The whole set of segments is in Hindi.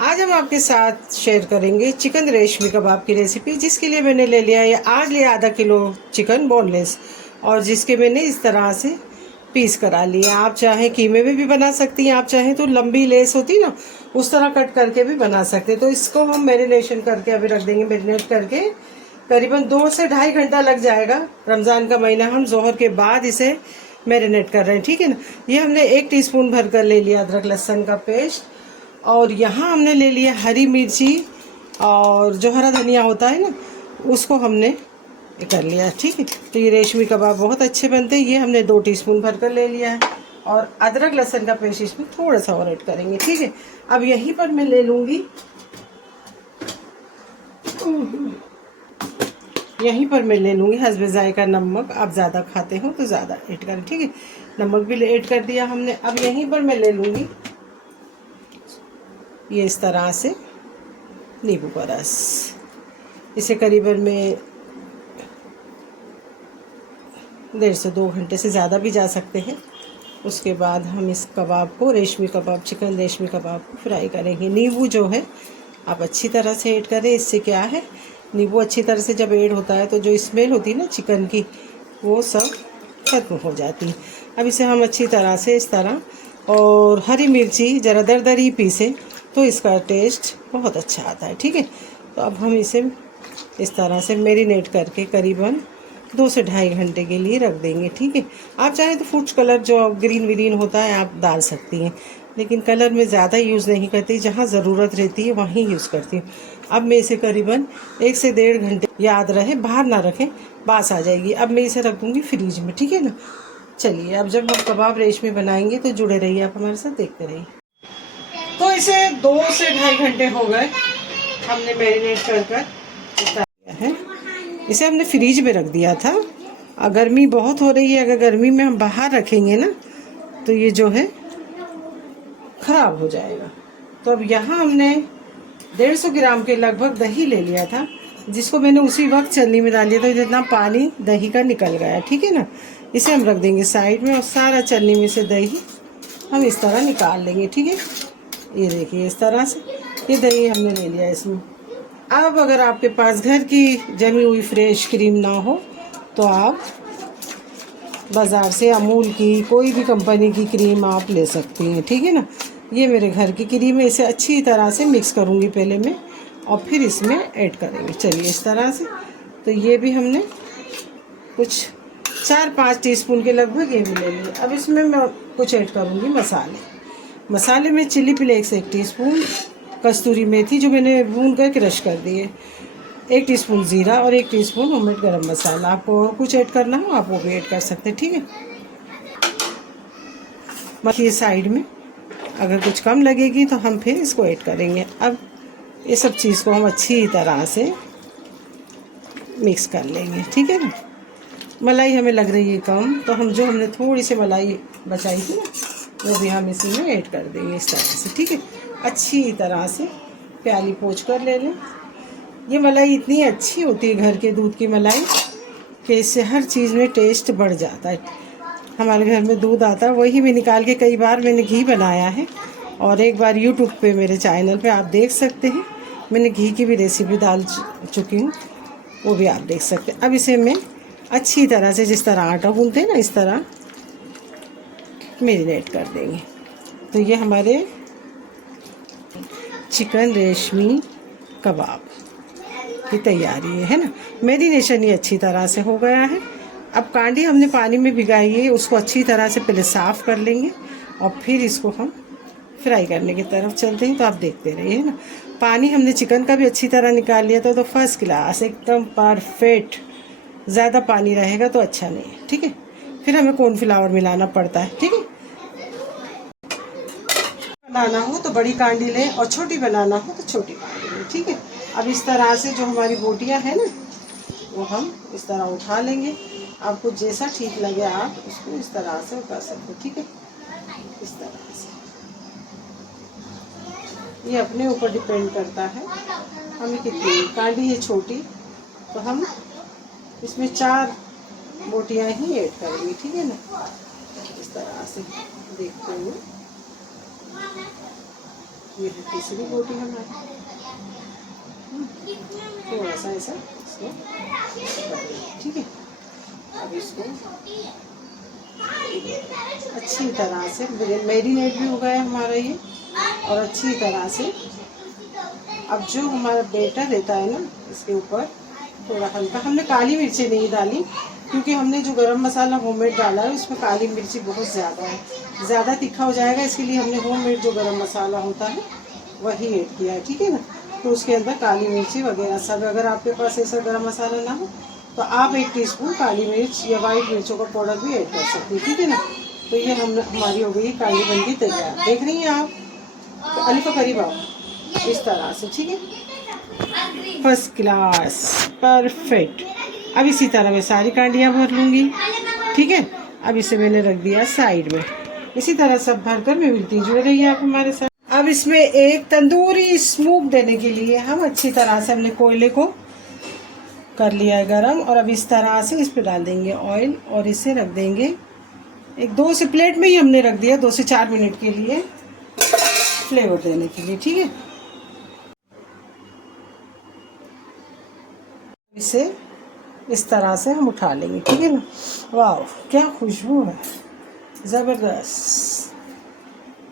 आज हम आपके साथ शेयर करेंगे चिकन रेशमी कबाब की रेसिपी, जिसके लिए मैंने ले लिया है आज लिया आधा किलो चिकन बोनलेस, और जिसके मैंने इस तरह से पीस करा लिए। आप चाहें कीमे में भी बना सकती हैं, आप चाहें तो लंबी लेस होती ना उस तरह कट करके भी बना सकते हैं। तो इसको हम मैरिनेशन करके अभी रख देंगे। मैरिनेट करके करीबन 2 से ढाई घंटा लग जाएगा। रमज़ान का महीना, हम जोहर के बाद इसे मैरिनेट कर रहे हैं, ठीक है ना। ये हमने 1 टीस्पून भर कर ले लिया अदरक लहसुन का पेस्ट, और यहाँ हमने ले लिया हरी मिर्ची और जो हरा धनिया होता है ना उसको हमने कर लिया, ठीक है। तो ये रेशमी कबाब बहुत अच्छे बनते हैं। ये हमने 2 टीस्पून भर कर ले लिया है, और अदरक लहसुन का पेस्ट इसमें थोड़ा सा और ऐड करेंगे, ठीक है। अब यहीं पर मैं ले लूँगी, यहीं पर मैं ले लूँगी हस्बे जायका नमक। आप ज़्यादा खाते हो तो ज़्यादा ऐड करें, ठीक है। नमक भी ऐड कर दिया हमने। अब यहीं पर मैं ले लूँगी ये इस तरह से नींबू का रस। इसे करीबन में 1.5 से 2 घंटे से ज़्यादा भी जा सकते हैं। उसके बाद हम इस कबाब को, रेशमी कबाब, चिकन रेशमी कबाब को फ्राई करेंगे। नींबू जो है आप अच्छी तरह से ऐड करें। इससे क्या है, नींबू अच्छी तरह से जब ऐड होता है तो जो स्मेल होती है ना चिकन की, वो सब खत्म हो जाती है। अब इसे हम अच्छी तरह से इस तरह, और हरी मिर्ची ज़रा दरदरी पीसे तो इसका टेस्ट बहुत अच्छा आता है, ठीक है। तो अब हम इसे इस तरह से मैरिनेट करके करीबन 2 से ढाई घंटे के लिए रख देंगे, ठीक है। आप चाहें तो फूड कलर जो ग्रीन विरीन होता है आप डाल सकती हैं, लेकिन कलर में ज़्यादा यूज़ नहीं करती। जहाँ ज़रूरत रहती है वहीं यूज़ करती हूँ। अब मैं इसे करीबन 1 से 1.5 घंटे, याद रहे बाहर ना रखें, बास आ जाएगी। अब मैं इसे रख दूँगी फ्रीज में, ठीक है ना। चलिए, अब जब हम कबाब रेशमी बनाएंगे तो जुड़े रहिए, आप हमारे साथ देखते रहिए। तो इसे 2 से ढाई घंटे हो गए हमने मैरिनेट कर दिया है। इसे हमने फ्रीज में रख दिया था। गर्मी बहुत हो रही है, अगर गर्मी में हम बाहर रखेंगे ना तो ये जो है ख़राब हो जाएगा। तो अब यहाँ हमने 150 ग्राम के लगभग दही ले लिया था, जिसको मैंने उसी वक्त चलनी में डाल दिया था। जितना पानी दही का निकल गया, ठीक है ना। इसे हम रख देंगे साइड में, और सारा चलनी में से दही हम इस तरह निकाल लेंगे, ठीक है। ये देखिए इस तरह से ये दही हमने ले लिया इसमें। अब अगर आपके पास घर की जमी हुई फ्रेश क्रीम ना हो तो आप बाज़ार से अमूल की कोई भी कंपनी की क्रीम आप ले सकती हैं, ठीक है ना। ये मेरे घर की क्रीम है। इसे अच्छी तरह से मिक्स करूँगी पहले मैं, और फिर इसमें ऐड करेंगे। चलिए इस तरह से। तो ये भी हमने कुछ 4-5 टीस्पून के लगभग ये भी ले लिए। अब इसमें मैं कुछ ऐड करूँगी मसाले में चिली फ्लेक्स 1 टीस्पून, कस्तूरी मेथी जो मैंने भून कर क्रश कर दी है, 1 टीस्पून ज़ीरा, और 1 टीस्पून होममेड गरम मसाला। आपको और कुछ ऐड करना हो आप वो भी ऐड कर सकते हैं, ठीक है। बाकी साइड में अगर कुछ कम लगेगी तो हम फिर इसको ऐड करेंगे। अब ये सब चीज़ को हम अच्छी तरह से मिक्स कर लेंगे, ठीक है ना। मलाई हमें लग रही है कम, तो हम जो हमने थोड़ी सी मलाई बचाई थी ना वो भी हम इसी में ऐड कर देंगे इस तरह से, ठीक है। अच्छी तरह से प्याली पोंछ कर ले लें। ये मलाई इतनी अच्छी होती है घर के दूध की मलाई कि इससे हर चीज़ में टेस्ट बढ़ जाता है। हमारे घर में दूध आता है, वही भी निकाल के कई बार मैंने घी बनाया है, और एक बार यूट्यूब पे मेरे चैनल पे आप देख सकते हैं, मैंने घी की भी रेसिपी डाल चुकी हूँ, वो भी आप देख सकते हैं। अब इसे मैं अच्छी तरह से, जिस तरह आटा गूंथते हैं ना इस तरह मैरिनेट कर देंगे। तो ये हमारे चिकन रेशमी कबाब की तैयारी है ना। मैरिनेशन ही अच्छी तरह से हो गया है। अब कांडी हमने पानी में भिगाई है, उसको अच्छी तरह से पहले साफ़ कर लेंगे, और फिर इसको हम फ्राई करने की तरफ चलते हैं। तो आप देखते रहिए, है ना। पानी हमने चिकन का भी अच्छी तरह निकाल लिया था, तो फर्स्ट क्लास एकदम परफेक्ट। ज़्यादा पानी रहेगा तो अच्छा नहीं है, ठीक है। फिर हमें कॉर्नफ्लावर मिलाना पड़ता है, ठीक है। बनाना हो तो बड़ी कांडी लें, और छोटी बनाना हो तो छोटी कांडी लें, ठीक है। अब इस तरह से जो हमारी बोटियां हैं ना वो हम इस तरह उठा लेंगे। आपको जैसा ठीक लगे आप उसको इस तरह से कर सकते, ठीक है। इस तरह से ये अपने ऊपर डिपेंड करता है हमें कितनी कांडी है। छोटी तो हम इसमें 4 बोटियां ही ऐड करेंगे, ठीक है ना। इस तरह से देखते हुए ये है तीसरी बोटी हमारी। थोड़ा सा ऐसा इसको ठीक है। अब इसको अच्छी तरह से मैरिनेट भी हो गया हमारा ये, और अच्छी तरह से अब जो हमारा बेटर रहता है ना, इसके ऊपर थोड़ा हल्का, हमने काली मिर्ची नहीं डाली क्योंकि हमने जो गरम मसाला होममेड डाला है उसमें काली मिर्ची बहुत ज़्यादा है, ज़्यादा तीखा हो जाएगा, इसके लिए हमने होममेड जो गरम मसाला होता है वही ऐड किया है, ठीक है ना। तो उसके अंदर काली मिर्ची वगैरह सब, अगर आपके पास ऐसा गरम मसाला ना हो तो आप 1 टीस्पून काली मिर्च या वाइट मिर्चों का पाउडर भी ऐड कर सकते हैं, ठीक है ना। तो ये हमारी हो गई काली बन की तैयार, देख रही हैं आप। तो अलीफा करीब आओ, इस तरह से, ठीक है, फर्स्ट क्लास, परफेक्ट। अब इसी तरह मैं सारी कांडियाँ भर लूँगी, ठीक है। अब इसे मैंने रख दिया साइड में, इसी तरह सब भर कर मैं मिलती जुड़ रही है आप हमारे साथ। अब इसमें एक तंदूरी स्मोक देने के लिए हम अच्छी तरह से हमने कोयले को कर लिया है गरम, और अब इस तरह से इस पर डाल देंगे ऑयल और इसे रख देंगे एक 2 से प्लेट में ही हमने रख दिया 2 से 4 मिनट के लिए फ्लेवर देने के लिए, ठीक है। इसे इस तरह से हम उठा लेंगे, ठीक है ना। वाह क्या खुशबू है, ज़बरदस्त,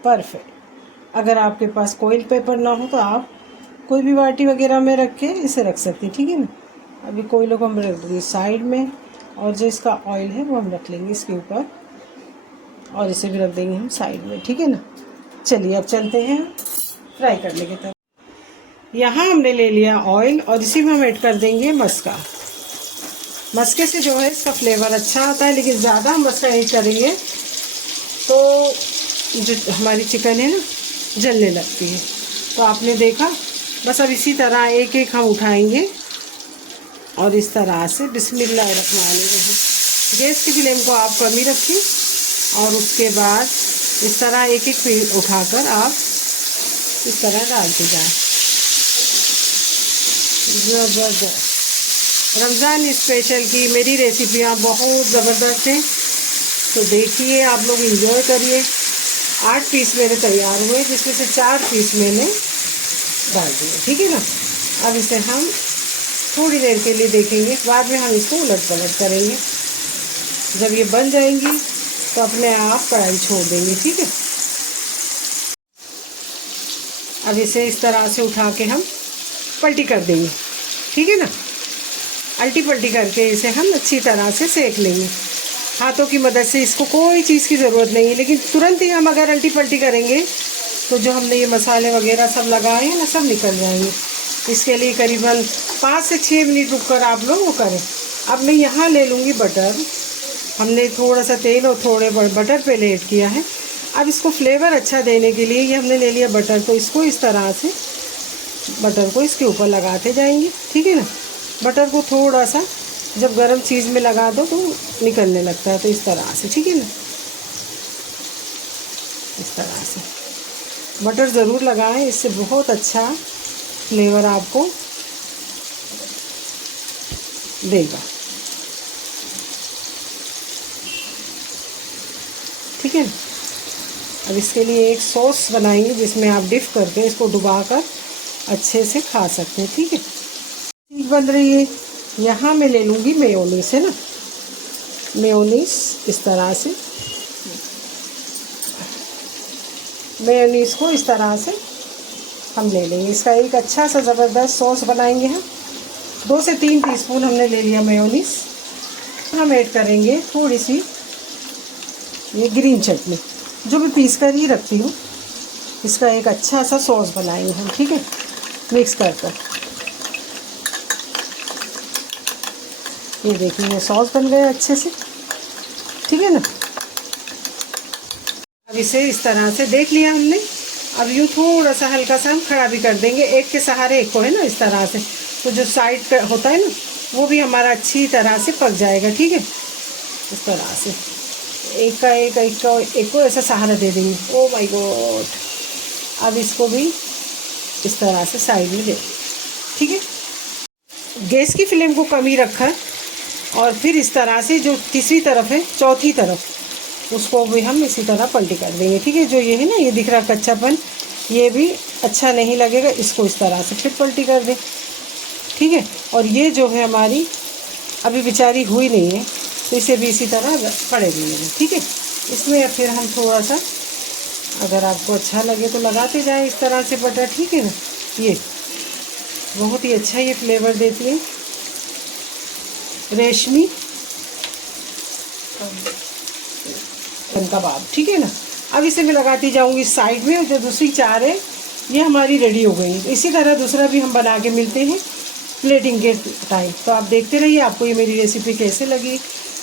परफेक्ट। अगर आपके पास कोयल पेपर ना हो तो आप कोई भी बाटी वगैरह में रख के इसे रख सकते हैं, ठीक है ना। अभी कोयलों को हम रख देंगे साइड में, और जो इसका ऑयल है वो हम रख लेंगे इसके ऊपर, और इसे भी रख देंगे हम साइड में, ठीक है ना। चलिए अब चलते हैं फ्राई करने की तरफ। यहाँ हमने ले लिया ऑयल, और इसी में हम ऐड कर देंगे मस्का। मस्के से जो है इसका फ्लेवर अच्छा आता है, लेकिन ज़्यादा हम मस्का ऐड करेंगे तो जो हमारी चिकन है ना जलने लगती है। तो आपने देखा, बस अब इसी तरह एक एक हम उठाएंगे और इस तरह से बिस्मिल्लाहिर्रहमानिर्रहीम। गैस की फ्लेम को आप कम ही रखिए, और उसके बाद इस तरह एक एक उठाकर आप इस तरह डालते जाएं। ज़बरदस्त, रमज़ान स्पेशल की मेरी रेसिपियाँ बहुत ज़बरदस्त हैं, तो देखिए आप लोग इंजॉय करिए। 8 पीस मेरे तैयार हुए, जिसमें से 4 पीस मैंने डाल दिए, ठीक है ना। अब इसे हम थोड़ी देर के लिए देखेंगे, बाद में हम इसको उलट पलट करेंगे। जब ये बन जाएंगी तो अपने आप कढ़ाई छोड़ देंगे, ठीक है। अब इसे इस तरह से उठा के हम पलटी कर देंगे, ठीक है ना। अल्टी पल्टी करके इसे हम अच्छी तरह से सेक लेंगे हाथों की मदद से। इसको कोई चीज़ की ज़रूरत नहीं है, लेकिन तुरंत ही हम अगर अल्टी पल्टी करेंगे तो जो हमने ये मसाले वगैरह सब लगाए हैं ना, सब निकल जाएंगे। इसके लिए करीबन 5 से 6 मिनट रुक कर आप लोग वो करें। अब मैं यहाँ ले लूँगी बटर, हमने थोड़ा सा तेल और थोड़े बटर पे ऐड किया है। अब इसको फ्लेवर अच्छा देने के लिए ये हमने ले लिया बटर, तो इसको इस तरह से बटर को इसके ऊपर लगाते जाएंगे, ठीक है ना। बटर को थोड़ा सा जब गरम चीज़ में लगा दो तो निकलने लगता है, तो इस तरह से, ठीक है ना। इस तरह से बटर ज़रूर लगाएं, इससे बहुत अच्छा फ्लेवर आपको देगा, ठीक है। अब इसके लिए एक सॉस बनाएंगे जिसमें आप डिप करके इसको डुबाकर अच्छे से खा सकते हैं, ठीक है। ठीक बन रही है। यहाँ मैं ले लूँगी मेयोनीज, है ना, मेयोनीज इस तरह से, मेयोनीज को इस तरह से हम ले लेंगे। इसका एक अच्छा सा ज़बरदस्त सॉस बनाएंगे हम। 2 से 3 टीस्पून हमने ले लिया मेयोनीज। हम ऐड करेंगे थोड़ी सी ये ग्रीन चटनी, जो मैं पीस कर ही रखती हूँ। इसका एक अच्छा सा सॉस बनाएंगे हम, ठीक है, मिक्स कर। ये देखिए ये सॉस बन गया अच्छे से, ठीक है ना। अब इसे इस तरह से देख लिया हमने। अब यूँ थोड़ा सा हल्का सा हम खड़ा भी कर देंगे, एक के सहारे एक को, है ना, इस तरह से। तो जो साइड का होता है ना वो भी हमारा अच्छी तरह से पक जाएगा, ठीक है। इस तरह से एक को ऐसा सहारा दे देंगे। Oh my God. अब इसको भी इस तरह से साइड में दे, ठीक है। गैस की फ्लेम को कम ही रखा, और फिर इस तरह से जो तीसरी तरफ है, चौथी तरफ, उसको भी हम इसी तरह पलटी कर देंगे, ठीक है। जो ये है ना, ये दिख रहा कच्चापन, ये भी अच्छा नहीं लगेगा, इसको इस तरह से फिर पलटी कर दें, ठीक है। और ये जो है हमारी अभी बेचारी हुई नहीं है, तो इसे भी इसी तरह पड़े देंगे, ठीक है। इसमें फिर हम थोड़ा सा, अगर आपको अच्छा लगे तो लगाते जाएं इस तरह से बटर, ठीक है ना। ये बहुत ही अच्छा ये फ्लेवर देती है रेशमी कबाब, ठीक है ना। अब इसे मैं लगाती जाऊंगी साइड में। जो दूसरी चार है ये हमारी रेडी हो गई। इसी तरह दूसरा भी हम बना के मिलते हैं प्लेटिंग के टाइम। तो आप देखते रहिए, आपको ये मेरी रेसिपी कैसे लगी।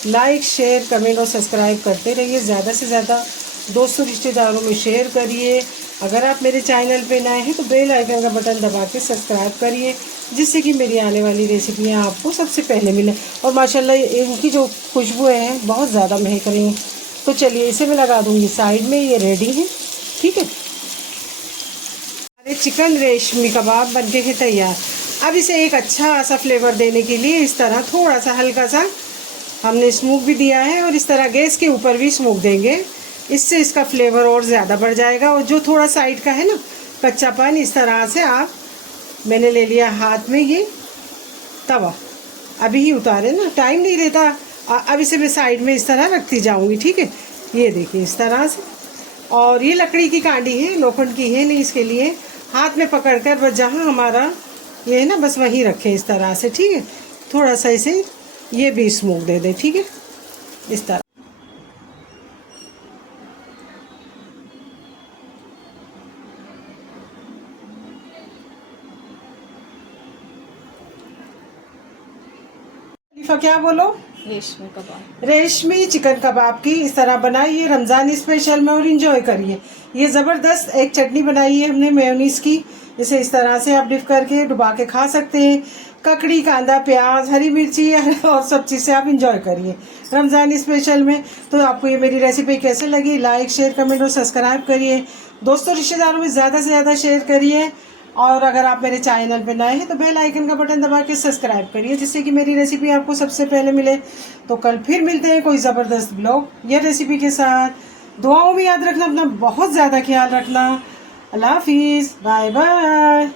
लाइक, शेयर, कमेंट और सब्सक्राइब करते रहिए। ज़्यादा से ज़्यादा दोस्तों रिश्तेदारों में शेयर करिए। अगर आप मेरे चैनल पे नए हैं तो बेल आइकन का बटन दबा के सब्सक्राइब करिए, जिससे कि मेरी आने वाली रेसिपियाँ आपको सबसे पहले मिलें। और माशाल्लाह इनकी जो खुशबू है बहुत ज़्यादा महक रही हैं। तो चलिए इसे मैं लगा दूँगी साइड में, ये रेडी है, ठीक है। हमारे चिकन रेशमी कबाब बनके है तैयार। अब इसे एक अच्छा सा फ्लेवर देने के लिए इस तरह थोड़ा सा हल्का सा हमने स्मोक भी दिया है, और इस तरह गैस के ऊपर भी स्मोक देंगे। इससे इसका फ्लेवर और ज़्यादा बढ़ जाएगा। और जो थोड़ा साइड का है ना कच्चापन, इस तरह से आप, मैंने ले लिया हाथ में ये तवा, अभी ही उतारे ना, टाइम नहीं रहता। अब इसे मैं साइड में इस तरह रखती जाऊंगी, ठीक है। ये देखिए इस तरह से। और ये लकड़ी की कांडी है, लोखंड की है नहीं, इसके लिए हाथ में पकड़ कर बस जहाँ हमारा ये है ना बस वहीं रखें इस तरह से, ठीक है। थोड़ा सा इसे ये भी स्मोक दे दें, ठीक है, इस तरह। क्या बोलो? रेशमी कबाब, रेशमी चिकन कबाब की इस तरह बनाइए रमज़ान स्पेशल में, और इंजॉय करिए। ये ज़बरदस्त एक चटनी बनाई है हमने मेयोनीज की। इसे इस तरह से आप डिप करके डुबा के खा सकते हैं। ककड़ी, कांदा, प्याज, हरी मिर्ची और सब चीज़ से आप इंजॉय करिए रमज़ान स्पेशल में। तो आपको ये मेरी रेसिपी कैसे लगी? लाइक, शेयर, कमेंट और सब्सक्राइब करिए। दोस्तों रिश्तेदारों में ज़्यादा से ज़्यादा शेयर करिए। और अगर आप मेरे चैनल पे नए हैं तो बेल आइकन का बटन दबा के सब्सक्राइब करिए, जिससे कि मेरी रेसिपी आपको सबसे पहले मिले। तो कल फिर मिलते हैं कोई ज़बरदस्त ब्लॉग या रेसिपी के साथ। दुआओं में याद रखना, अपना बहुत ज़्यादा ख्याल रखना। अल्लाह हाफिज़, बाय बाय।